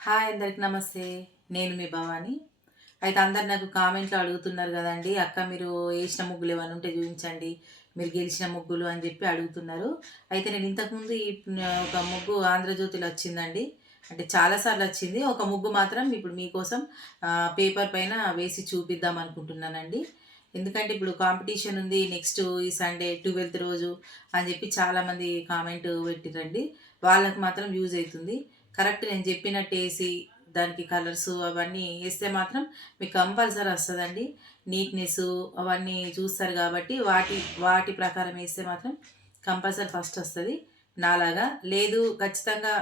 Hi అందరికి నమస్తే. నేను మీ భవాని. అయితే అందరు నాకు కామెంట్‌లో అడుగుతున్నారు గదండీ! అక్క మీరు ఏసిన ముగ్గులు ఏమన్నా ఉంటే చూయించండి. మీరు గెలిచిన ముగ్గులు అని జెప్పి అడుగుతున్నారు. అయితే నేను ఇంతకుముందు ఒక ముగ్గు ఆంధ్రజ్యోతిలో వచ్చిందండి. అంటే చాలా సార్లు వచ్చింది. ఒక ముగ్గు మాత్రం ఇప్పుడు మీకోసం పేపర్ పైన వేసి చూపిద్దాం అనుకుంటున్నానండి. ఎందుకంటే ఇప్పుడు కాంపిటీషన్ ఉంది. నెక్స్ట్ ఈ సండే 12థ్ రోజు అని జెప్పి చాలామంది కామెంట్ పెట్టిర్రండి. వాళ్ళకి మాత్రం యూజ్ అయితుంది. కరెక్ట్ నేను చెప్పినట్టేసి దానికి కలర్సు అవన్నీ ఏస్తే మాత్రం మీకు కంపల్సరీ వస్తదండి. నీట్‌నెస్సు అవన్నీ చూస్తారు కాబట్టి వాటి ప్రకారం ఏస్తే మాత్రం కంపల్సరీ ఫస్ట్ వస్తది నాలాగా. లేదు ఖచ్చితంగా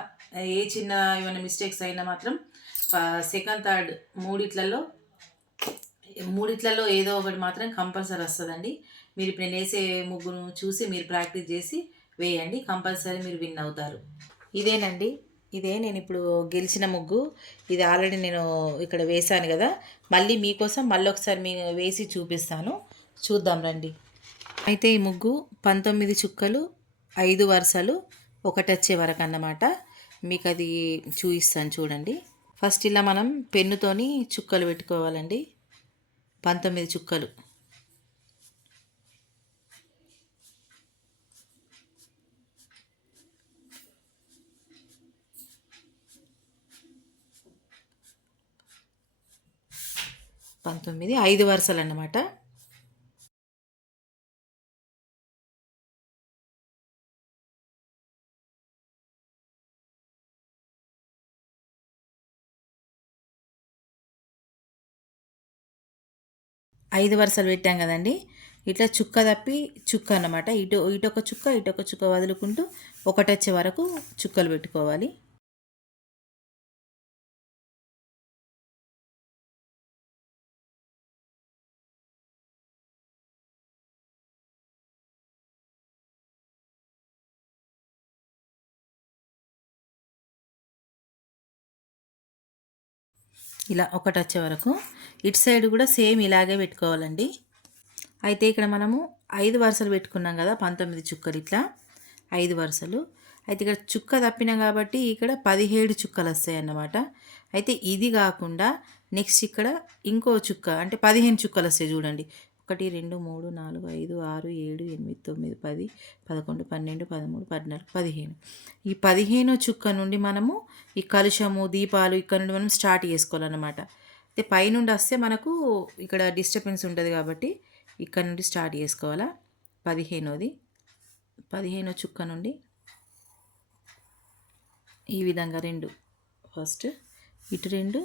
ఏ చిన్న ఏమైనా మిస్టేక్స్ అయినా మాత్రం సెకండ్, థర్డ్ మూడిట్లలో మూడిట్లలో ఏదో ఒకటి మాత్రం కంపల్సరీ వస్తదండి. మీరిప్పుడు నేనేసే ముగ్గును చూసి మీరు ప్రాక్టీస్ చేసి వేయండి. కంపల్సరీ మీరు విన్ అవుతారు. ఇదేనండి. ఇదే నేనిప్పుడు గెలిచిన ముగ్గు. ఇది ఆల్రెడీ నేను ఇక్కడ వేశాను గదా! మళ్ళీ మీకోసం మళ్ళొకసారి వేసి చూపిస్తాను. చూద్దాం రండి. అయితే ఈ ముగ్గు 19 చుక్కలు, 5 వరుసలు, ఒకటొచ్చే వరకన్నమాట. మీకది చూయిస్తాను చూడండి. ఫస్ట్ ఇలా మనం పెన్నుతోని చుక్కలు పెట్టుకోవాలండి. 19 చుక్కలు. పంతొమ్మిది 5 వరుసలన్నమాట. ఐదు వరుసలు పెట్టాం కదండి. ఇట్లా చుక్క తప్పి చుక్క అన్నమాట. ఇటొక చుక్క ఇటొక చుక్క వదులుకుంటూ ఒకటొచ్చే వరకు చుక్కలు పెట్టుకోవాలి. ఇలా ఒకటొచ్చే వరకు. ఇటు సైడ్ కూడా సేమ్ ఇలాగే పెట్టుకోవాలండి. అయితే ఇక్కడ మనము 5 వరుసలు పెట్టుకున్నాం కదా, 19 చుక్కలు ఇట్లా 5 వరుసలు. అయితే ఇక్కడ చుక్క తప్పినాం కాబట్టి ఇక్కడ 17 చుక్కలు వస్తాయి అన్నమాట. అయితే ఇది కాకుండా నెక్స్ట్ ఇక్కడ ఇంకో చుక్క అంటే 15 చుక్కలు వస్తాయి చూడండి. 1 2 3 4 5 6 7 8 9 10 11 12 13 14 15. ఈ 15 చుక్క నుండి మనము ఈ కలుషము దీపాలు ఇక్కడ నుండి మనం స్టార్ట్ చేసుకోవాలన్నమాట. అయితే పైనుండి వస్తే మనకు ఇక్కడ డిస్టర్బెన్స్ ఉంటుంది కాబట్టి ఇక్కడ నుండి స్టార్ట్ చేసుకోవాలా. 15వ చుక్క నుండి ఈ విధంగా రెండు, ఫస్ట్ ఇటు రెండు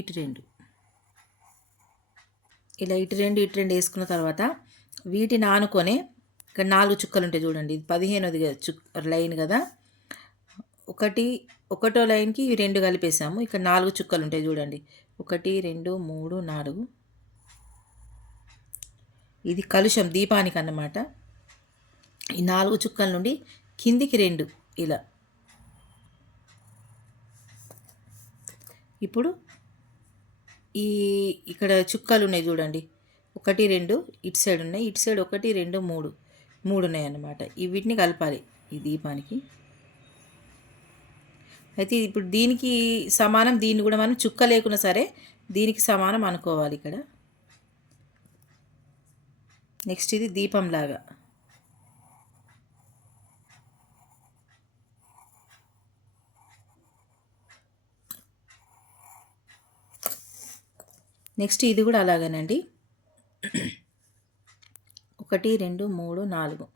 ఇటు రెండు, ఇలా ఇటు రెండు వేసుకున్న తర్వాత వీటిని ఆనుకొని ఇక్కడ 4 చుక్కలు ఉంటాయి చూడండి. ఇది 15వది లైన్ కదా. ఒకటో లైన్కి ఇవి రెండు కలిపేసాము. ఇక్కడ 4 చుక్కలు ఉంటాయి చూడండి. 1 2 3 4. ఇది కలుషం దీపానికి అన్నమాట. ఈ 4 చుక్కల నుండి కిందికి రెండు ఇలా. ఇప్పుడు ఇక్కడ చుక్కలు ఉన్నాయి చూడండి. 1 2 ఇటు సైడ్ ఉన్నాయి, ఇటు సైడ్ 1 2 3 ఉన్నాయి అన్నమాట. వీటిని కలపాలి ఈ దీపానికి. అయితే ఇప్పుడు దీనికి సమానం, దీన్ని కూడా మనం చుక్క లేకున్నా సరే దీనికి సమానం అనుకోవాలి ఇక్కడ. నెక్స్ట్ ఇది దీపంలాగా. నెక్స్ట్ ఇది కూడా అలాగేనండి. 1 2 3 4.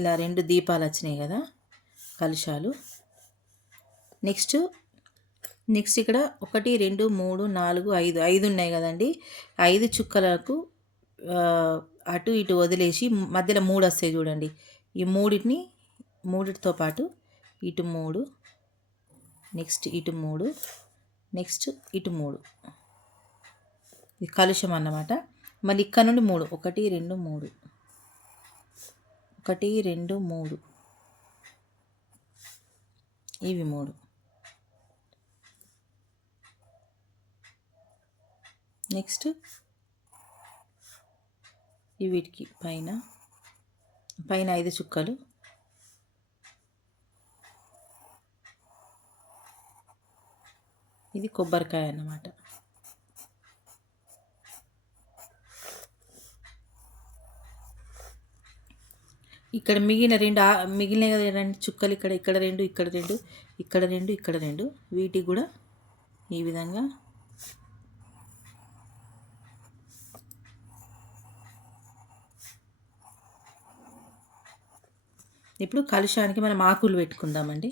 ఇలా రెండు దీపాలు వచ్చినాయి కదా, కలుషాలు. నెక్స్ట్ ఇక్కడ 1 2 3 4 5 ఉన్నాయి కదండి. 5 చుక్కలకు అటు ఇటు వదిలేసి మధ్యలో 3 వస్తాయి చూడండి. ఈ మూడిటితో పాటు ఇటు 3, నెక్స్ట్ ఇటు 3, నెక్స్ట్ ఇటు 3. ఇది కలుషం అన్నమాట. మళ్ళీ ఇక్కడ నుండి 3, 1 2 3, 1 2 3, ఇవి 3. నెక్స్ట్ వీటికి పైన పైన 5 చుక్కలు, ఇది కొబ్బరికాయ అన్నమాట. ఇక్కడ మిగిలిన కదా 2 చుక్కలు, ఇక్కడ 2, ఇక్కడ 2, ఇక్కడ 2, ఇక్కడ 2, వీటికి కూడా ఈ విధంగా ఇప్పుడు కలుషానికి మనం ఆకులు పెట్టుకుందామండి.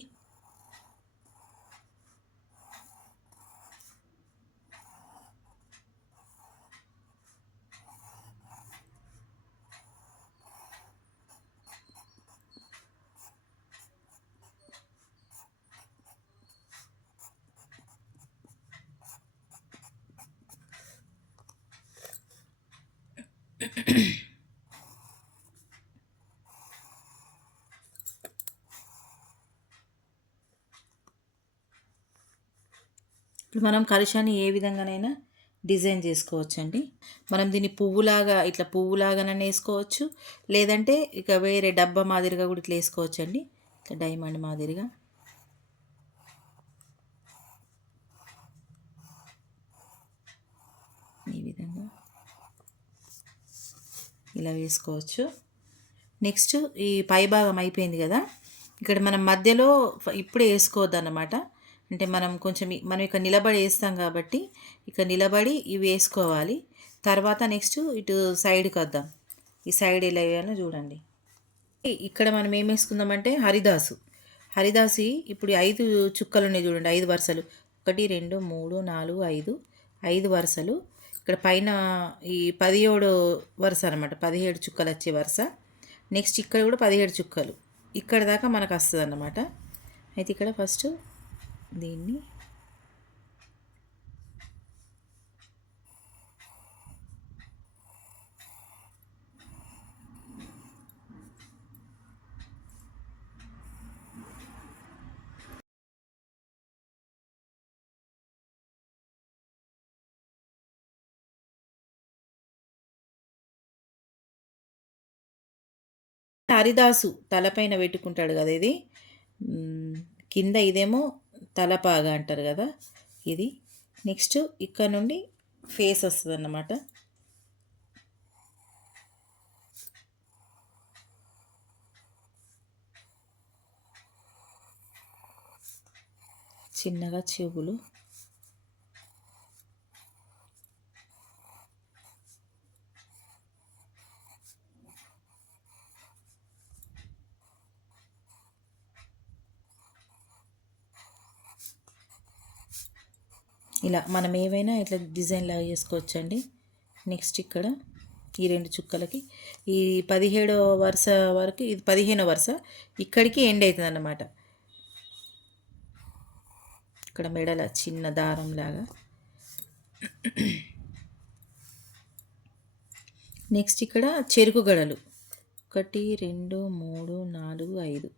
ఇప్పుడు మనం కలుషాన్ని ఏ విధంగానైనా డిజైన్ చేసుకోవచ్చండి. మనం దీన్ని పువ్వులాగానైనా వేసుకోవచ్చు, లేదంటే ఇక వేరే డబ్బా మాదిరిగా కూడా ఇట్లా వేసుకోవచ్చండి. ఇట్లా డైమండ్ మాదిరిగా ఈ విధంగా ఇలా వేసుకోవచ్చు. నెక్స్ట్ ఈ పై భాగం అయిపోయింది కదా, ఇక్కడ మనం మధ్యలో ఇప్పుడే వేసుకోవద్దు అన్నమాట. అంటే మనం ఇక నిలబడి వేస్తాం కాబట్టి ఇక నిలబడి ఇవి వేసుకోవాలి. తర్వాత నెక్స్ట్ ఇటు సైడ్కి వద్దాం. ఈ సైడ్ ఎలా వేయాలో చూడండి. ఇక్కడ మనం ఏం వేసుకుందామంటే హరిదాసి ఇప్పుడు 5 చుక్కలు ఉన్నాయి చూడండి, 5 వరుసలు, 1 2 3 4 5, 5 వరుసలు. ఇక్కడ పైన ఈ 17 వరుస అనమాట, 17 చుక్కలు వచ్చే వరుస. నెక్స్ట్ ఇక్కడ కూడా 17 చుక్కలు, ఇక్కడ దాకా మనకు వస్తుంది అన్నమాట. అయితే ఇక్కడ ఫస్ట్ దీన్ని హరిదాసు తలపైన పెట్టుకుంటాడు కదా, ఇది కింద ఇదేమో తలపాగా అంటారు కదా ఇది. నెక్స్ట్ ఇక్కడ నుండి ఫేస్ వస్తుంది అన్నమాట. చిన్నగా చెవులు, ఇలా మనం ఏవైనా ఇట్లా డిజైన్ లాగా చేసుకోవచ్చండి. నెక్స్ట్ ఇక్కడ ఈ 2 చుక్కలకి ఈ 17వ వరుస వరకు, ఇది 15వ వరుస, ఇక్కడికి ఎండ్ అవుతుంది అన్నమాట. ఇక్కడ మెడల చిన్న దారం లాగా. నెక్స్ట్ ఇక్కడ చెరుకు గడలు 1 2 3 4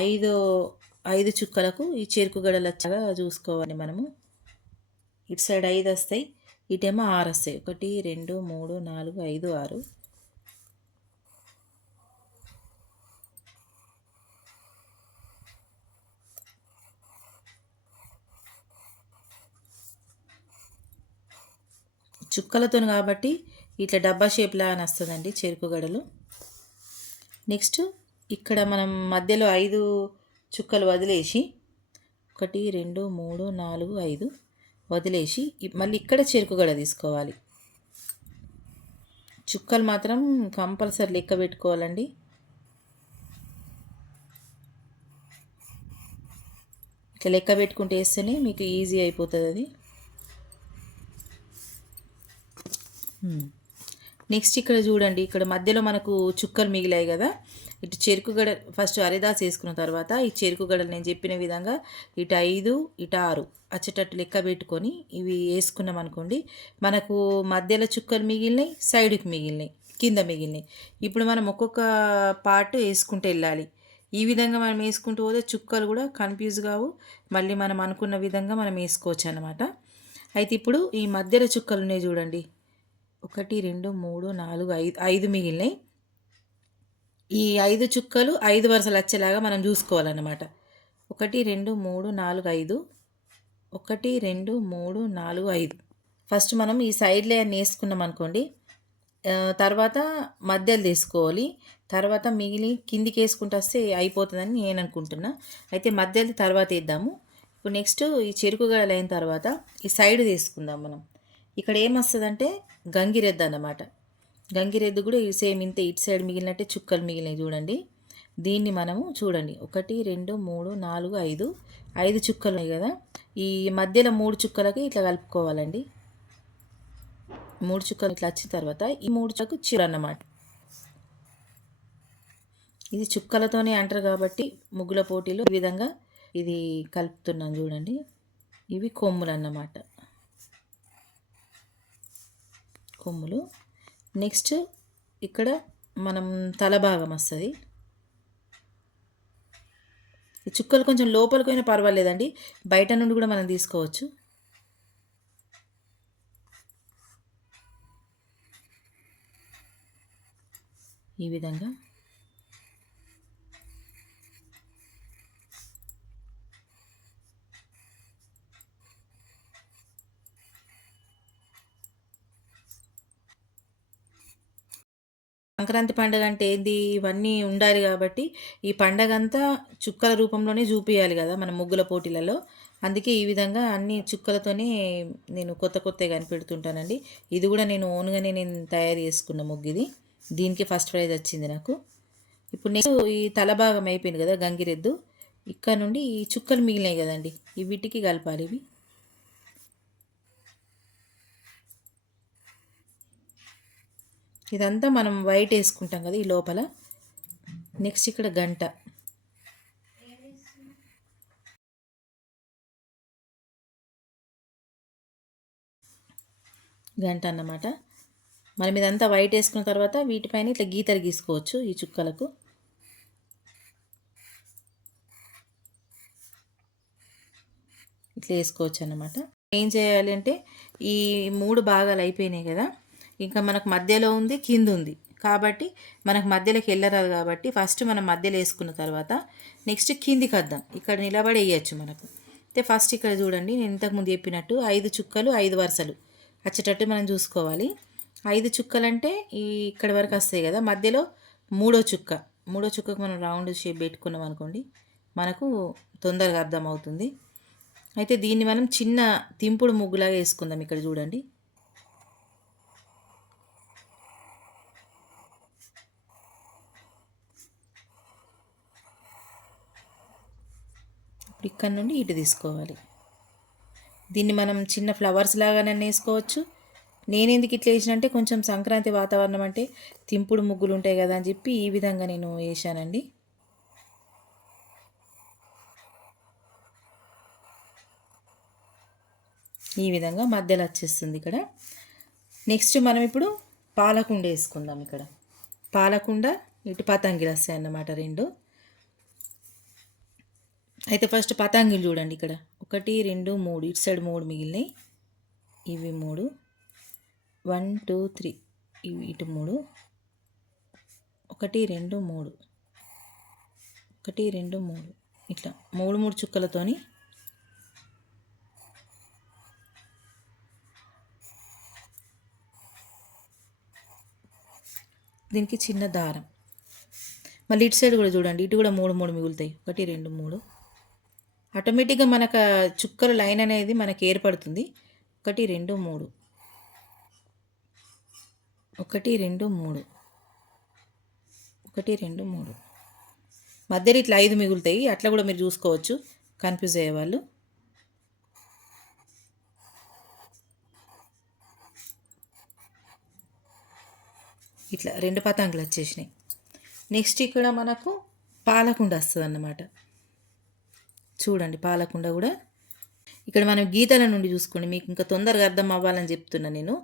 5, 5 చుక్కలకు ఈ చెరుకు గడలు వచ్చాగా చూసుకోవాలి మనము. ఇటు సైడ్ 5 వస్తాయి, ఇటేమో 6 వస్తాయి. 1 2 3 4 5 6. చుక్కలతో కాబట్టి ఇట్లా డబ్బా షేప్ లాగా వస్తుందండి చెరుకు గడలు. నెక్స్ట్ ఇక్కడ మనం మధ్యలో 5 చుక్కలు వదిలేసి 1 2 3 4 5 వదిలేసి మళ్ళీ ఇక్కడ చెరుకు గడ తీసుకోవాలి. చుక్కలు మాత్రం కంపల్సరీ లెక్క పెట్టుకోవాలండి. ఇట్లా లెక్క పెట్టుకుంటే వేస్తేనే మీకు ఈజీ అయిపోతుంది అది. నెక్స్ట్ ఇక్కడ చూడండి, ఇక్కడ మధ్యలో మనకు చుక్కలు మిగిలాయి కదా, ఇటు చెరుకు గడ ఫస్ట్ హరిదాస్ వేసుకున్న తర్వాత ఈ చెరుకు గడలు నేను చెప్పిన విధంగా ఇటు 5 ఇటు 6 వచ్చేటట్టు లెక్క పెట్టుకొని ఇవి వేసుకున్నాం అనుకోండి, మనకు మధ్యలో చుక్కలు మిగిలినాయి, సైడ్కి మిగిలినాయి, కింద మిగిలినాయి. ఇప్పుడు మనం ఒక్కొక్క పార్ట్ వేసుకుంటూ వెళ్ళాలి. ఈ విధంగా మనం వేసుకుంటూ పోతే చుక్కలు కూడా కన్ఫ్యూజ్ కావు, మళ్ళీ మనం అనుకున్న విధంగా మనం వేసుకోవచ్చు అన్నమాట. అయితే ఇప్పుడు ఈ మధ్యలో చుక్కలు ఉన్నాయి చూడండి, 1 2 3 4 5 5 మిగిలినాయి. ఈ 5 చుక్కలు 5 వరుసలు వచ్చేలాగా మనం చూసుకోవాలన్నమాట. 1 2 3 4 5, 1 2 3 4 5. ఫస్ట్ మనం ఈ సైడ్ లేయర్ని వేసుకున్నాం అనుకోండి, తర్వాత మధ్యలో తీసుకోవాలి, తర్వాత మిగిలి కిందికి వేసుకుంటూ వస్తే అయిపోతుందని నేను అనుకుంటున్నా. అయితే మధ్యలో తర్వాత వేద్దాము. ఇప్పుడు నెక్స్ట్ ఈ చెరుకు గడలు అయిన తర్వాత ఈ సైడ్ తీసుకుందాం మనం. ఇక్కడ ఏమొస్తుందంటే గంగిరెద్దు అన్నమాట. గంగిరెద్దు కూడా సేమ్ ఇంత ఇటు సైడ్ మిగిలినట్టే చుక్కలు మిగిలినాయి చూడండి. దీన్ని మనము చూడండి 1 2 3 4 5, 5 చుక్కలు ఉన్నాయి కదా, ఈ మధ్యలో 3 చుక్కలకి ఇట్లా కలుపుకోవాలండి. 3 చుక్కలు ఇట్లా వచ్చిన తర్వాత ఈ 3 చుక్కలకు చివర అన్నమాట. ఇది చుక్కలతోనే అంటారు కాబట్టి ముగ్గుల పోటీలో ఈ విధంగా ఇది కలుపుతున్నాను చూడండి. ఇవి కొమ్ములు అన్నమాట, కొమ్ములు. నెక్స్ట్ ఇక్కడ మనం తల భాగం వస్తుంది. ఈ చుక్కలు కొంచెం లోపలికైనా పర్వాలేదండి, బయట నుండి కూడా మనం తీసుకోవచ్చు. ఈ విధంగా సంక్రాంతి పండుగ అంటే ఏంది, ఇవన్నీ ఉండాలి కాబట్టి ఈ పండగ అంతా చుక్కల రూపంలోనే చూపించాలి కదా మన ముగ్గుల పోటీలలో. అందుకే ఈ విధంగా అన్ని చుక్కలతోనే నేను కొత్త కొత్తగా కనిపెడుతుంటానండి. ఇది కూడా నేను ఓన్గానే నేను తయారు చేసుకున్న ముగ్గు ఇది. దీనికి ఫస్ట్ ప్రైజ్ వచ్చింది నాకు. ఇప్పుడు నెక్స్ట్ ఈ తల భాగం అయిపోయింది కదా గంగిరెద్దు, ఇక్కడ నుండి ఈ చుక్కలు మిగిలినాయి కదండి, ఈ వీటికి కలపాలి. ఇవి ఇదంతా మనం వైట్ వేసుకుంటాం కదా ఈ లోపల. నెక్స్ట్ ఇక్కడ గంట, గంట అన్నమాట. మనం ఇదంతా వైట్ వేసుకున్న తర్వాత వీటిపైన ఇట్లా గీతలు గీసుకోవచ్చు ఈ చుక్కలకు. ఇట్లా వేసుకోవచ్చు అన్నమాట. ఏం చేయాలి అంటే ఈ 3 భాగాలు అయిపోయినాయి కదా, ఇంకా మనకు మధ్యలో ఉంది కింద ఉంది కాబట్టి మనకు మధ్యలోకి వెళ్ళరాదు కాబట్టి ఫస్ట్ మనం మధ్యలో వేసుకున్న తర్వాత నెక్స్ట్ కిందికి వద్దాం. ఇక్కడ నిలబడి వేయచ్చు మనకు. అయితే ఫస్ట్ ఇక్కడ చూడండి, నేను ఇంతకుముందు చెప్పినట్టు 5 చుక్కలు 5 వరుసలు వచ్చేటట్టు మనం చూసుకోవాలి. 5 చుక్కలు అంటే ఈ ఇక్కడి వరకు వస్తాయి కదా, మధ్యలో మూడో చుక్కకు మనం రౌండ్ షేప్ పెట్టుకున్నాం అనుకోండి, మనకు తొందరగా అర్థమవుతుంది. అయితే దీన్ని మనం చిన్న తింపుడు ముగ్గులాగా వేసుకుందాం. ఇక్కడ చూడండి, ఇక్కడ నుండి ఇటు తీసుకోవాలి. దీన్ని మనం చిన్న ఫ్లవర్స్ లాగానే వేసుకోవచ్చు. నేను ఎందుకు ఇట్లా వేసినంటే కొంచెం సంక్రాంతి వాతావరణం అంటే తింపుడు ముగ్గులు ఉంటాయి కదా అని చెప్పి ఈ విధంగా నేను వేసానండి. ఈ విధంగా మధ్యలో వచ్చేస్తుంది ఇక్కడ. నెక్స్ట్ మనం ఇప్పుడు పాలకుండ వేసుకుందాం. ఇక్కడ పాలకుండ ఇటు పతంగిలు వస్తాయి అన్నమాట 2. అయితే ఫస్ట్ పతంగిలు చూడండి, ఇక్కడ 1 2 3, ఇటు సైడ్ 3 మిగిలినాయి, ఇవి 3, 1 2 3, ఇవి ఇటు 3, 1 2 3, 1 2 3, ఇట్లా 3 చుక్కలతోని దీనికి చిన్న దారం. మళ్ళీ ఇటు సైడ్ కూడా చూడండి, ఇటు కూడా 3 మిగులుతాయి, 1 2 3. ఆటోమేటిక్గా మనకు చుక్కల లైన్ అనేది మనకి ఏర్పడుతుంది. 1 2 3, 1 2 3, 1 2 3. మధ్యలో ఇట్లా 5 మిగులుతాయి, అట్లా కూడా మీరు చూసుకోవచ్చు కన్ఫ్యూజ్ అయ్యేవాళ్ళు. ఇట్లా 2 పతంగులు వచ్చేసినాయి. నెక్స్ట్ ఇక్కడ మనకు పాలకుండ వస్తుంది అన్నమాట. చూడండి, పాలకుండ కూడా ఇక్కడ మనం గీతల నుండి చూసుకోండి, మీకు ఇంకా తొందరగా అర్థం అవ్వాలని చెప్తున్నా నేను.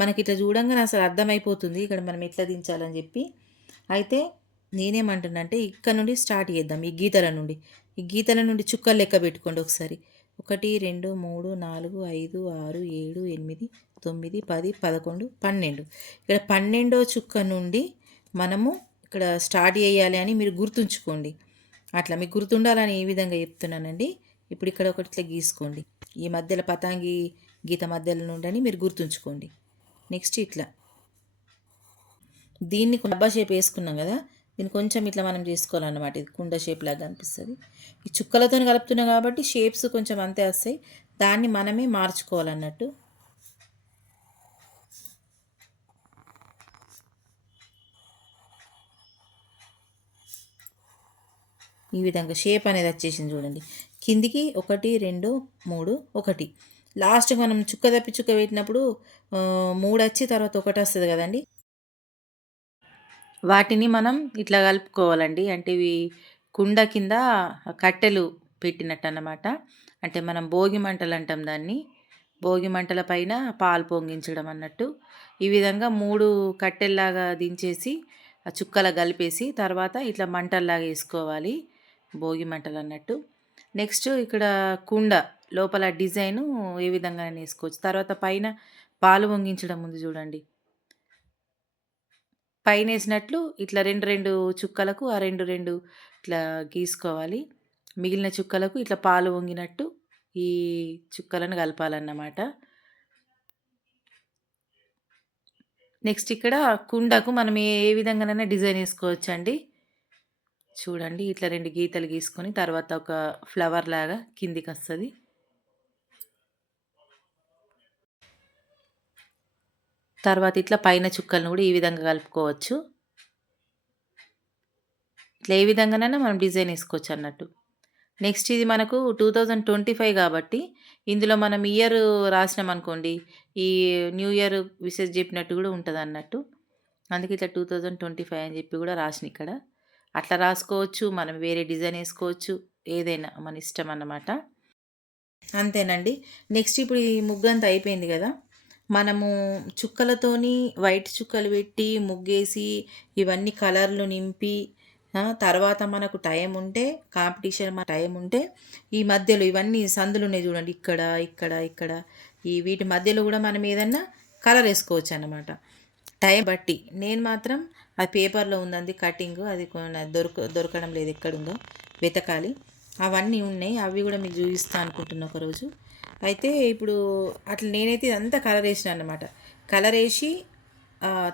మనకి ఇట్లా చూడంగానే అసలు అర్థమైపోతుంది ఇక్కడ మనం ఎట్లా దించాలని చెప్పి. అయితే నేనేమంటున్నా అంటే ఇక్కడ నుండి స్టార్ట్ చేద్దాం. ఈ గీతల నుండి చుక్కలు లెక్క పెట్టుకోండి ఒకసారి. 1 2 3 4 5 6 7 8 9 10 11 12. ఇక్కడ 12వ చుక్క నుండి మనము ఇక్కడ స్టార్ట్ చేయాలి అని మీరు గుర్తుంచుకోండి. అట్లా మీకు గుర్తుండాలని ఈ విధంగా చెప్తున్నానండి. ఇప్పుడు ఇక్కడ ఒకటి ఇట్లా గీసుకోండి. ఈ మధ్యలో పతాంగి గీత మధ్యలో నుండి మీరు గుర్తుంచుకోండి. నెక్స్ట్ ఇట్లా దీన్ని డబ్బా షేప్ వేసుకున్నాం కదా, దీన్ని కొంచెం ఇట్లా మనం చేసుకోవాలన్నమాట. ఇది కుండ షేప్ లాగా అనిపిస్తుంది. ఈ చుక్కలతో కలుపుతున్నాం కాబట్టి షేప్స్ కొంచెం అంతే వస్తాయి. దాన్ని మనమే మార్చుకోవాలన్నట్టు. ఈ విధంగా షేప్ అనేది వచ్చేసింది చూడండి. కిందికి 1 2 3 1. లాస్ట్కి మనం చుక్క తప్పి చుక్క పెట్టినప్పుడు 3 వచ్చి తర్వాత 1 వస్తుంది కదండి. వాటిని మనం ఇట్లా కలుపుకోవాలండి. అంటే ఇవి కుండ కింద కట్టెలు పెట్టినట్టు అన్నమాట. అంటే మనం భోగి మంటలు అంటాం దాన్ని. భోగి మంటల పైన పాలు పొంగించడం అన్నట్టు. ఈ విధంగా 3 కట్టెల్లాగా దించేసి ఆ చుక్కల కలిపేసి తర్వాత ఇట్లా మంటల్లాగా వేసుకోవాలి. భోగి మంటలు అన్నట్టు. నెక్స్ట్ ఇక్కడ కుండ లోపల డిజైను ఏ విధంగా వేసుకోవచ్చు. తర్వాత పైన పాలు పొంగించడం ఉంది చూడండి. పైన వేసినట్లు ఇట్లా 2 చుక్కలకు ఆ 2 ఇట్లా గీసుకోవాలి. మిగిలిన చుక్కలకు ఇట్లా పాలు పొంగినట్టు ఈ చుక్కలను కలపాలన్నమాట. నెక్స్ట్ ఇక్కడ కుండకు మనం ఏ విధంగానైనా డిజైన్ వేసుకోవచ్చండి. చూడండి ఇట్లా 2 గీతలు గీసుకొని తర్వాత ఒక ఫ్లవర్ లాగా కిందికి వస్తుంది. తర్వాత ఇట్లా పైన చుక్కలను కూడా ఈ విధంగా కలుపుకోవచ్చు. ఇట్లా ఏ విధంగానైనా మనం డిజైన్ వేసుకోవచ్చు అన్నట్టు. నెక్స్ట్ ఇది మనకు 2025 కాబట్టి ఇందులో మనం ఇయర్ రాసినాం అనుకోండి, ఈ న్యూ ఇయర్ విషెస్ చెప్పినట్టు కూడా ఉంటుంది అన్నట్టు. అందుకే ఇట్లా 2025 అని చెప్పి కూడా రాసిన ఇక్కడ. అట్లా రాసుకోవచ్చు, మనం వేరే డిజైన్ వేసుకోవచ్చు, ఏదైనా మన ఇష్టం అన్నమాట. అంతేనండి. నెక్స్ట్ ఇప్పుడు ఈ ముగ్గంతా అయిపోయింది కదా, మనము చుక్కలతోని వైట్ చుక్కలు పెట్టి ముగ్గేసి ఇవన్నీ కలర్లు నింపి తర్వాత మనకు టైం ఉంటే కాంపిటీషన్ టైం ఉంటే ఈ మధ్యలో ఇవన్నీ సందులు ఉన్నాయి చూడండి, ఇక్కడ ఇక్కడ ఇక్కడ ఈ వీటి మధ్యలో కూడా మనం ఏదన్నా కలర్ వేసుకోవచ్చు అన్నమాట టైం బట్టి. నేను మాత్రం అది పేపర్లో ఉందండి కటింగ్, అది దొరకడం లేదు, ఎక్కడుందో వెతకాలి. అవన్నీ ఉన్నాయి, అవి కూడా మీకు చూపిస్తాను అనుకుంటున్నా ఒకరోజు. అయితే ఇప్పుడు అట్లా నేనైతే ఇదంతా కలర్ వేసిన అన్నమాట. కలర్ వేసి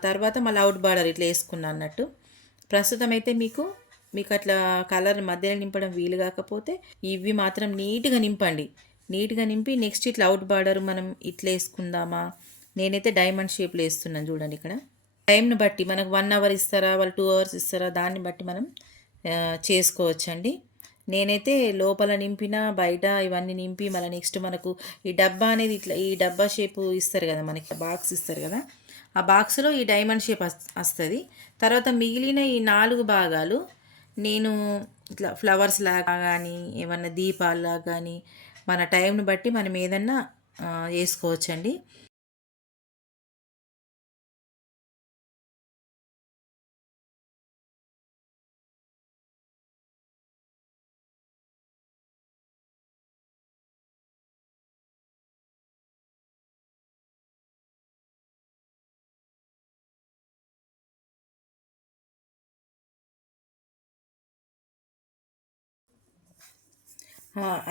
తర్వాత మళ్ళీ అవుట్ బార్డర్ ఇట్లా వేసుకున్నాను అన్నట్టు. ప్రస్తుతం అయితే మీకు అట్లా కలర్ మధ్యలో నింపడం వీలు కాకపోతే ఇవి మాత్రం నీట్గా నింపండి. నీట్గా నింపి నెక్స్ట్ ఇట్లా అవుట్ బార్డర్ మనం ఇట్లా వేసుకుందామా. నేనైతే డైమండ్ షేప్లో వేస్తున్నాను చూడండి. ఇక్కడ టైంని బట్టి మనకు 1 అవర్ ఇస్తారా, వాళ్ళు 2 అవర్స్ ఇస్తారా, దాన్ని బట్టి మనం చేసుకోవచ్చండి. నేనైతే లోపల నింపిన బయట ఇవన్నీ నింపి మళ్ళీ నెక్స్ట్ మనకు ఈ డబ్బా అనేది ఇట్లా ఈ డబ్బా షేపు ఇస్తారు కదా, మనకి బాక్స్ ఇస్తారు కదా, ఆ బాక్స్లో ఈ డైమండ్ షేప్ వస్తుంది. తర్వాత మిగిలిన ఈ 4 భాగాలు నేను ఇట్లా ఫ్లవర్స్ లాగా కానీ ఏమన్నా దీపాల్లాగా కానీ మన టైంని బట్టి మనం ఏదన్నా వేసుకోవచ్చండి.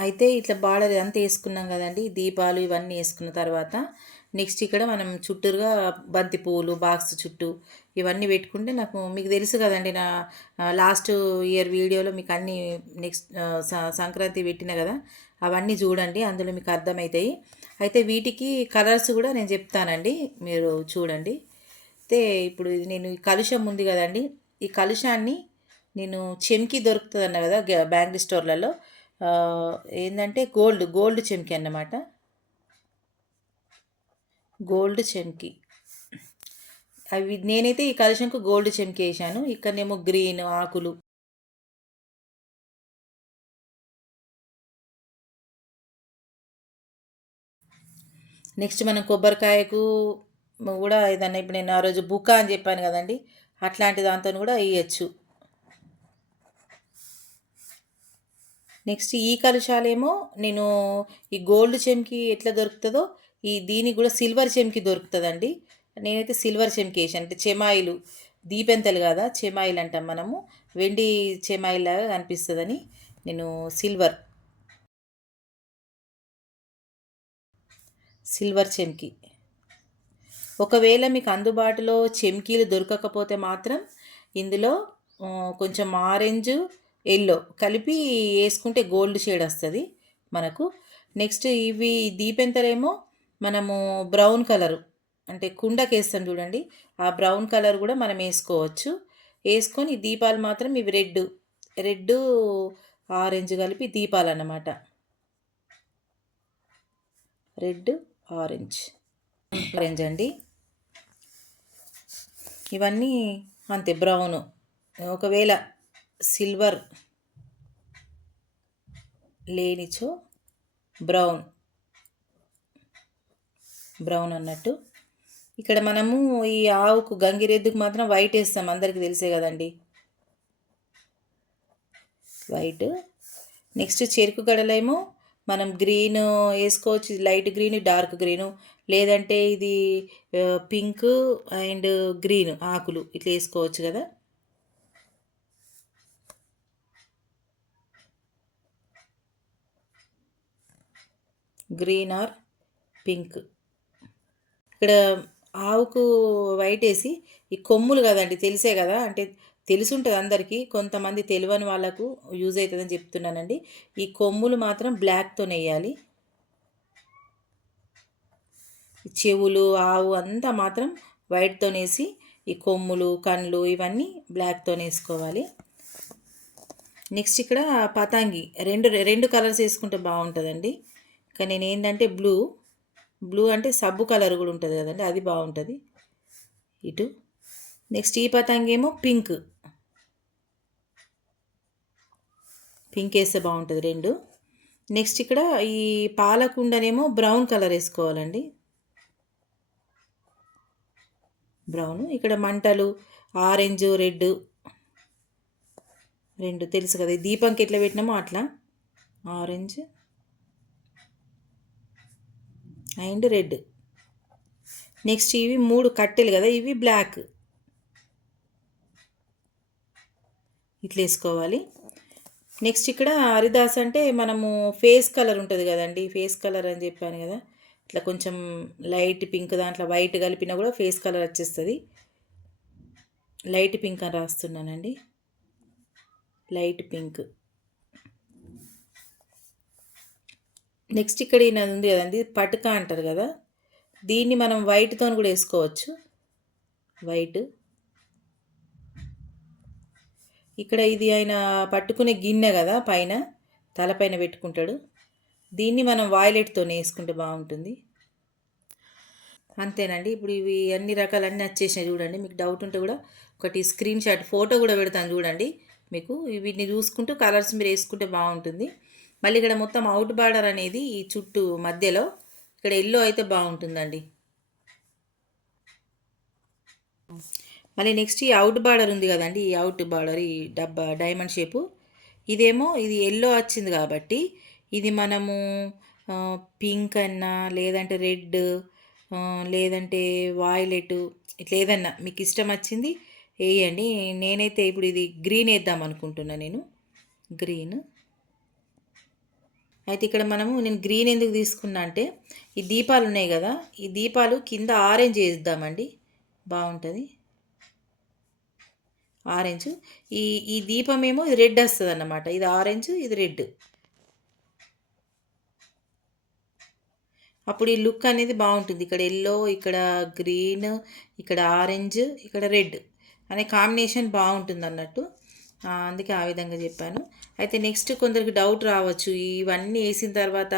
అయితే ఇట్లా బార్డర్ అంతా వేసుకున్నాం కదండి, దీపాలు ఇవన్నీ వేసుకున్న తర్వాత నెక్స్ట్ ఇక్కడ మనం చుట్టూరుగా బంతి పువ్వులు బాక్స్ చుట్టూ ఇవన్నీ పెట్టుకుంటే మీకు తెలుసు కదండి, నా లాస్ట్ ఇయర్ వీడియోలో మీకు అన్నీ నెక్స్ట్ సంక్రాంతి పెట్టిన కదా, అవన్నీ చూడండి, అందులో మీకు అర్థమవుతాయి. అయితే వీటికి కలర్స్ కూడా నేను చెప్తానండి, మీరు చూడండి. అయితే ఇప్పుడు నేను ఈ కలుషం ఉంది కదండి, ఈ కలుషాన్ని నేను చెంకి దొరుకుతుంది అన్న కదా బ్యాంగిల్ స్టోర్లలో, ఏంటంటే గోల్డ్ చెంకి అన్నమాట. గోల్డ్ చెంకి అవి నేనైతే ఈ కలశంకు గోల్డ్ చెంకి వేసాను. ఇక్కడనేమో గ్రీన్ ఆకులు. నెక్స్ట్ మనం కొబ్బరికాయకు కూడా ఏదన్నా ఇప్పుడు నేను ఆ రోజు బుక్క అని చెప్పాను కదండి, అట్లాంటి దాంతో కూడా వేయచ్చు. నెక్స్ట్ ఈ కలుషాలేమో నేను ఈ గోల్డ్ చెంకి ఎట్లా దొరుకుతుందో దీనికి కూడా సిల్వర్ చెంకి దొరుకుతుందండి. నేనైతే సిల్వర్ చెంకి వేసాను. అంటే చెమాయిలు దీపెంతలు కదా, చెమాయిలు అంటాం మనము, వెండి చెమాయిలాగా కనిపిస్తుందని నేను సిల్వర్ చెంకి. ఒకవేళ మీకు అందుబాటులో చెంకీలు దొరకకపోతే మాత్రం ఇందులో కొంచెం ఆరెంజ్ ఎల్లో కలిపి వేసుకుంటే గోల్డ్ షేడ్ వస్తుంది మనకు. నెక్స్ట్ ఇవి దీపెంతలేమో మనము బ్రౌన్ కలరు, అంటే కుండకి వేస్తాం చూడండి, ఆ బ్రౌన్ కలర్ కూడా మనం వేసుకోవచ్చు. వేసుకొని దీపాలు మాత్రం ఇవి రెడ్ ఆరెంజ్ కలిపి దీపాలు అన్నమాట. రెడ్ ఆరెంజ్ అండి. ఇవన్నీ అంతే బ్రౌను. ఒకవేళ సిల్వర్ లేనిచో బ్రౌన్ అన్నట్టు. ఇక్కడ మనము ఈ ఆవుకు గంగిరెద్దుకు మాత్రం వైట్ వేస్తాం, అందరికీ తెలిసే కదండి, వైట్. నెక్స్ట్ చెరుకు గడలేమో మనం గ్రీన్ వేసుకోవచ్చు, లైట్ గ్రీన్, డార్క్ గ్రీను, లేదంటే ఇది పింక్ అండ్ గ్రీన్ ఆకులు ఇట్లా వేసుకోవచ్చు కదా. Green are pink. ఇక్కడ ఆవుకు వైట్ వేసి ఈ కొమ్ములు కదండి, తెలిసే కదా, అంటే తెలుసుంటుంది అందరికీ, కొంతమంది తెలియని వాళ్ళకు యూజ్ అవుతుందని చెప్తున్నానండి. ఈ కొమ్ములు మాత్రం బ్లాక్తో వేయాలి. చెవులు ఆవు అంతా మాత్రం వైట్తో వేసి ఈ కొమ్ములు కళ్ళు ఇవన్నీ బ్లాక్తో వేసుకోవాలి. నెక్స్ట్ ఇక్కడ పతంగి రెండు కలర్స్ వేసుకుంటే బాగుంటుందండి. కానీ నేను ఏంటంటే బ్లూ అంటే సబ్బు కలర్ కూడా ఉంటుంది కదండి, అది బాగుంటుంది ఇటు. నెక్స్ట్ ఈ పతంగి ఏమో పింక్ వేస్తే బాగుంటుంది రెండు. నెక్స్ట్ ఇక్కడ ఈ పాలకుండనేమో బ్రౌన్ కలర్ వేసుకోవాలండి, బ్రౌన్. ఇక్కడ మంటలు ఆరెంజ్ రెడ్ రెండు తెలుసు కదా, దీపంకి ఎట్లా పెట్టినామో అట్లా ఆరెంజ్ అండ్ రెడ్. నెక్స్ట్ ఇవి 3 కట్టెలు కదా, ఇవి బ్లాక్ ఇట్లా వేసుకోవాలి. నెక్స్ట్ ఇక్కడ హరిదాస్ అంటే మనము ఫేస్ కలర్ ఉంటుంది కదండి, ఫేస్ కలర్ అని చెప్పాను కదా, ఇట్లా కొంచెం లైట్ పింక్ దాంట్లో వైట్ కలిపినా కూడా ఫేస్ కలర్ వచ్చేస్తుంది. లైట్ పింక్ అని రాస్తున్నానండి, లైట్ పింక్. నెక్స్ట్ ఇక్కడ ఈయనది ఉంది కదండి, పటుక అంటారు కదా, దీన్ని మనం వైట్తో కూడా వేసుకోవచ్చు, వైట్. ఇక్కడ ఇది ఆయన పట్టుకునే గిన్నె కదా, పైన తలపైన పెట్టుకుంటాడు, దీన్ని మనం వాయిలెట్తో వేసుకుంటే బాగుంటుంది. అంతేనండి. ఇప్పుడు ఇవి అన్ని రకాలన్నీ వచ్చేసినాయి చూడండి. మీకు డౌట్ ఉంటే కూడా ఒకటి స్క్రీన్ షాట్ ఫోటో కూడా పెడతాను చూడండి. మీకు వీటిని చూసుకుంటూ కలర్స్ మీరు వేసుకుంటే బాగుంటుంది. మళ్ళీ ఇక్కడ మొత్తం అవుట్ బార్డర్ అనేది ఈ చుట్టూ మధ్యలో ఇక్కడ ఎల్లో అయితే బాగుంటుందండి. మళ్ళీ నెక్స్ట్ ఈ అవుట్ బార్డర్ ఉంది కదండి, ఈ అవుట్ బార్డర్ ఈ డైమండ్ షేపు, ఇది ఎల్లో వచ్చింది కాబట్టి ఇది మనము పింక్ అన్నా లేదంటే రెడ్ లేదంటే వాయిలెట్ ఇట్లా ఏదన్నా మీకు ఇష్టం వచ్చింది వేయండి. నేనైతే ఇప్పుడు ఇది గ్రీన్ వేద్దాం అనుకుంటున్నా, నేను గ్రీన్. అయితే ఇక్కడ నేను గ్రీన్ ఎందుకు తీసుకున్నా అంటే ఈ దీపాలు ఉన్నాయి కదా, ఈ దీపాలు కింద ఆరెంజ్ వేద్దామండి, బాగుంటుంది ఆరెంజ్. ఈ దీపం ఏమో ఇది రెడ్ వస్తుంది అన్నమాట, ఇది ఆరెంజ్ ఇది రెడ్, అప్పుడు ఈ లుక్ అనేది బాగుంటుంది. ఇక్కడ ఎల్లో, ఇక్కడ గ్రీన్, ఇక్కడ ఆరెంజ్, ఇక్కడ రెడ్ అనే కాంబినేషన్ బాగుంటుంది అన్నట్టు, అందుకే ఆ విధంగా చెప్పాను. అయితే నెక్స్ట్ కొందరికి డౌట్ రావచ్చు, ఇవన్నీ వేసిన తర్వాత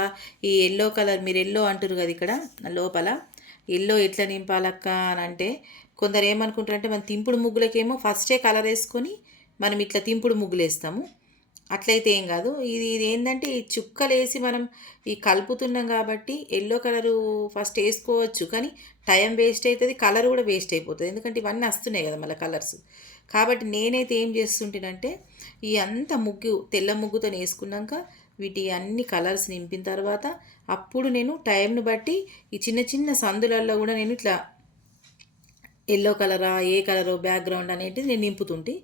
ఈ ఎల్లో కలర్, మీరు ఎల్లో అంటారు కదా, ఇక్కడ లోపల ఎల్లో ఎట్లా నింపాలక్క అని అంటే కొందరు ఏమనుకుంటారంటే మనం తింపుడు ముగ్గులకేమో ఫస్టే కలర్ వేసుకొని మనం ఇట్లా తింపుడు ముగ్గులు వేస్తాము, అట్లయితే ఏం కాదు. ఇది ఏంటంటే ఈ చుక్కలు వేసి మనం ఈ కలుపుతున్నాం కాబట్టి ఎల్లో కలరు ఫస్ట్ వేసుకోవచ్చు, కానీ టైం వేస్ట్ అవుతుంది, కలర్ కూడా వేస్ట్ అయిపోతుంది, ఎందుకంటే ఇవన్నీ వస్తున్నాయి కదా మళ్ళీ కలర్స్. కాబట్టి నేనైతే ఏం చేస్తుంటేనంటే ఈ అంత ముగ్గు తెల్ల ముగ్గుతో వేసుకున్నాక వీటి అన్ని కలర్స్ నింపిన తర్వాత అప్పుడు నేను టైంను బట్టి ఈ చిన్న చిన్న సందులలో కూడా నేను ఇట్లా ఎల్లో కలరా ఏ కలరో బ్యాక్గ్రౌండ్ అనేది నేను నింపుతుంటే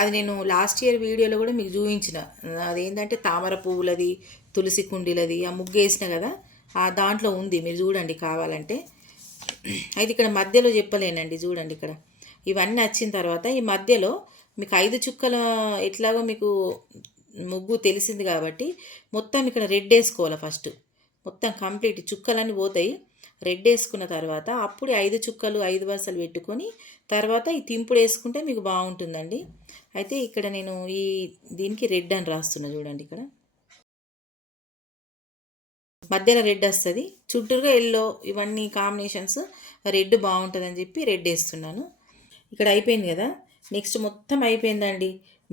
అది నేను లాస్ట్ ఇయర్ వీడియోలో కూడా మీకు చూపించిన. అదేంటంటే తామర పువ్వులది, తులసి కుండీలది ఆ ముగ్గు వేసిన కదా, ఆ దాంట్లో ఉంది, మీరు చూడండి కావాలంటే. అయితే ఇక్కడ మధ్యలో చెప్పలేనండి, చూడండి ఇక్కడ ఇవన్నీ వచ్చిన తర్వాత ఈ మధ్యలో మీకు 5 చుక్కల ఎట్లాగో మీకు ముగ్గు తెలిసింది కాబట్టి మొత్తం ఇక్కడ రెడ్ వేసుకోవాలి ఫస్ట్. మొత్తం కంప్లీట్ చుక్కలన్నీ పోతాయి. రెడ్ వేసుకున్న తర్వాత అప్పుడు 5 చుక్కలు 5 వరుసలు పెట్టుకొని తర్వాత ఈ తింపుడు వేసుకుంటే మీకు బాగుంటుందండి. అయితే ఇక్కడ నేను ఈ దీనికి రెడ్ అని రాస్తున్నా, చూడండి ఇక్కడ మధ్యలో రెడ్ వస్తుంది, చుట్టూరుగా ఎల్లో, ఇవన్నీ కాంబినేషన్స్ రెడ్ బాగుంటుందని చెప్పి రెడ్ వేస్తున్నాను. ఇక్కడ అయిపోయింది కదా. నెక్స్ట్ మొత్తం అయిపోయిందండి.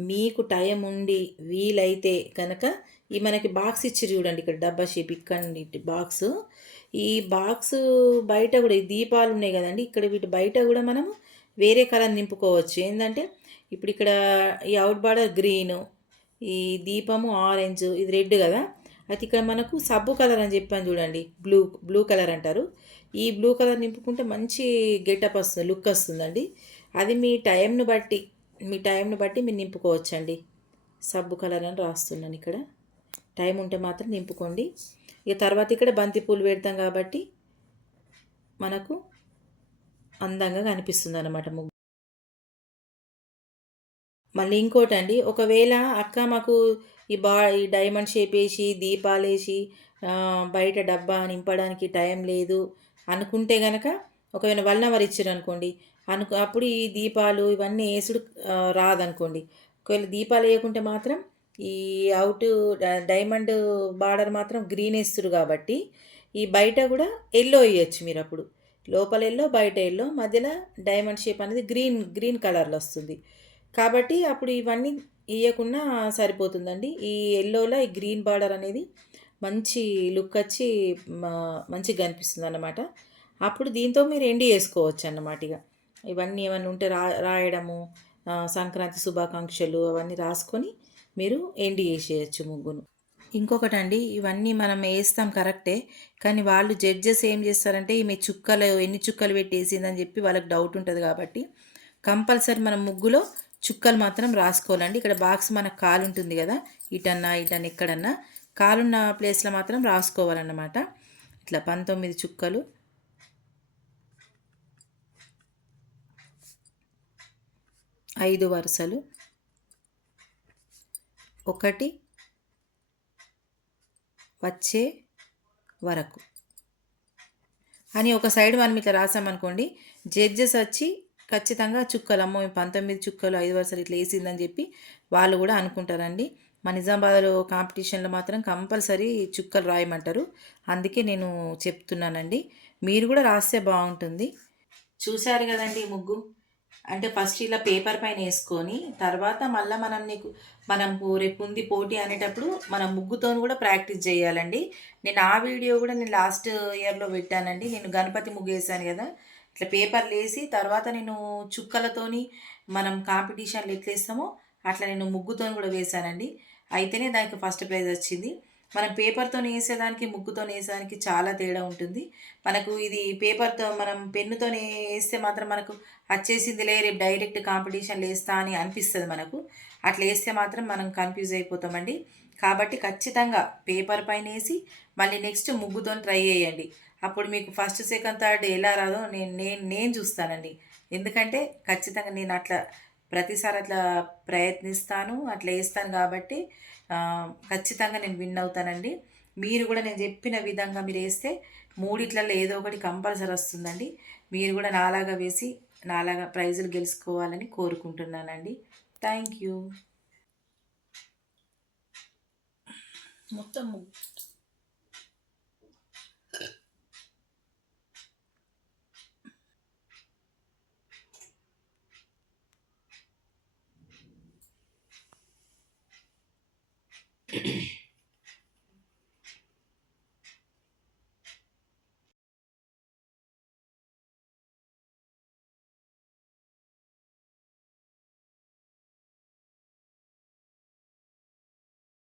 మీకు టైం ఉండి వీలైతే కనుక ఈ మనకి బాక్స్ ఇచ్చి చూడండి, ఇక్కడ డబ్బా షేప్ ఇక్కడ బాక్స్. ఈ బాక్స్ బయట కూడా ఈ దీపాలు ఉన్నాయి కదండి, ఇక్కడ వీటి బయట కూడా మనము వేరే కలర్ నింపుకోవచ్చు. ఏంటంటే ఇప్పుడు ఇక్కడ ఈ అవుట్ బార్డర్ గ్రీను, ఈ దీపము ఆరెంజ్, ఇది రెడ్ కదా. అయితే ఇక్కడ మనకు సబ్బు కలర్ అని చెప్పాను చూడండి, బ్లూ కలర్ అంటారు. ఈ బ్లూ కలర్ నింపుకుంటే మంచి గెటప్ వస్తుంది, లుక్ వస్తుందండి. అది మీ టైంను బట్టి మీరు నింపుకోవచ్చండి. సబ్బు కలర్ అని రాస్తున్నాను ఇక్కడ. టైం ఉంటే మాత్రం నింపుకోండి. ఇక తర్వాత ఇక్కడ బంతి పూలు పెడతాం కాబట్టి మనకు అందంగా కనిపిస్తుంది అన్నమాట ముగ్గు. మళ్ళీ ఇంకోటండి, ఒకవేళ అక్క మాకు ఈ డైమండ్ షేప్ వేసి దీపాలు వేసి బయట డబ్బా నింపడానికి టైం లేదు అనుకుంటే కనుక ఒకవేళ 1 అవర్ ఇచ్చారు అనుకోండి, అప్పుడు ఈ దీపాలు ఇవన్నీ వేసుడు రాదనుకోండి. ఒకవేళ దీపాలు వేయకుంటే మాత్రం ఈ డైమండ్ బార్డర్ మాత్రం గ్రీన్ వేస్తారు కాబట్టి ఈ బయట కూడా ఎల్లో వేయచ్చు మీరు. అప్పుడు లోపల ఎల్లో బయట ఎల్లో, మధ్యలో డైమండ్ షేప్ అనేది గ్రీన్ కలర్లో వస్తుంది. కాబట్టి అప్పుడు ఇవన్నీ వేయకుండా సరిపోతుందండి. ఈ ఎల్లోలో ఈ గ్రీన్ బార్డర్ అనేది మంచి లుక్ వచ్చి మంచిగా కనిపిస్తుంది అన్నమాట. అప్పుడు దీంతో మీరు ఎండి వేసుకోవచ్చు అన్నమాట. ఇక ఇవన్నీ ఏమన్నా ఉంటే రాయడము, సంక్రాంతి శుభాకాంక్షలు అవన్నీ రాసుకొని మీరు ఎండి వేసేయచ్చు ముగ్గును. ఇంకొకటి అండి, ఇవన్నీ మనం వేస్తాం కరెక్టే, కానీ వాళ్ళు జడ్జెస్ ఏం చేస్తారంటే ఈమె ఎన్ని చుక్కలు పెట్టి వేసిందని చెప్పి వాళ్ళకి డౌట్ ఉంటుంది. కాబట్టి కంపల్సరీ మనం ముగ్గులో చుక్కలు మాత్రం రాసుకోవాలండి. ఇక్కడ బాక్స్ మనకు కాలు ఉంటుంది కదా, ఇటన్నా ఎక్కడన్నా కాలున్న ప్లేస్లో మాత్రం రాసుకోవాలన్నమాట. ఇట్లా 19 చుక్కలు, 5 వరుసలు, 1 వచ్చే వరకు అని ఒక సైడ్ మనం ఇట్లా రాసామనుకోండి, జడ్జెస్ వచ్చి ఖచ్చితంగా చుక్కలు, అమ్మో 19 చుక్కలు 5 వరుసలు ఇట్లా వేసిందని చెప్పి వాళ్ళు కూడా అనుకుంటారండి. మా నిజామాబాద్లో కాంపిటీషన్లో మాత్రం కంపల్సరీ చుక్కలు రాయమంటారు. అందుకే నేను చెప్తున్నానండి, మీరు కూడా రాస్తే బాగుంటుంది. చూశారు కదండి ముగ్గు. అంటే ఫస్ట్ ఇలా పేపర్ పైన వేసుకొని తర్వాత మళ్ళీ మనం రేపు ఉంది పోటీ అనేటప్పుడు మనం ముగ్గుతో కూడా ప్రాక్టీస్ చేయాలండి. నేను ఆ వీడియో కూడా నేను లాస్ట్ ఇయర్లో పెట్టానండి. నేను గణపతి ముగ్గు వేసాను కదా, ఇట్లా పేపర్లు వేసి తర్వాత నేను చుక్కలతోని మనం కాంపిటీషన్లు ఎట్లా వేస్తామో అట్లా నేను ముగ్గుతో కూడా వేసానండి. అయితేనే దానికి ఫస్ట్ ప్రైజ్ వచ్చింది. మనం పేపర్తో వేసేదానికి ముగ్గుతో వేసేదానికి చాలా తేడా ఉంటుంది. మనకు ఇది పేపర్తో మనం పెన్నుతో వేస్తే మాత్రం మనకు వచ్చేసిందిలే రేపు డైరెక్ట్ కాంపిటీషన్లు వేస్తా అని అనిపిస్తుంది మనకు. అట్లా వేస్తే మాత్రం మనం కన్ఫ్యూజ్ అయిపోతామండి. కాబట్టి ఖచ్చితంగా పేపర్ పైన వేసి మళ్ళీ నెక్స్ట్ ముగ్గుతో ట్రై చేయండి. అప్పుడు మీకు ఫస్ట్ సెకండ్ థర్డ్ ఎలా రాదో నేను చూస్తానండి. ఎందుకంటే ఖచ్చితంగా నేను అట్లా ప్రతిసారి అట్లా ప్రయత్నిస్తాను, అట్లా వేస్తాను. కాబట్టి ఖచ్చితంగా నేను విన్ అవుతానండి. మీరు కూడా నేను చెప్పిన విధంగా మీరు వేస్తే మూడిట్లలో ఏదో ఒకటి కంపల్సరీ వస్తుందండి. మీరు కూడా నాలాగా వేసి నాలాగా ప్రైజులు గెలుచుకోవాలని కోరుకుంటున్నానండి. Thank you. మొత్తం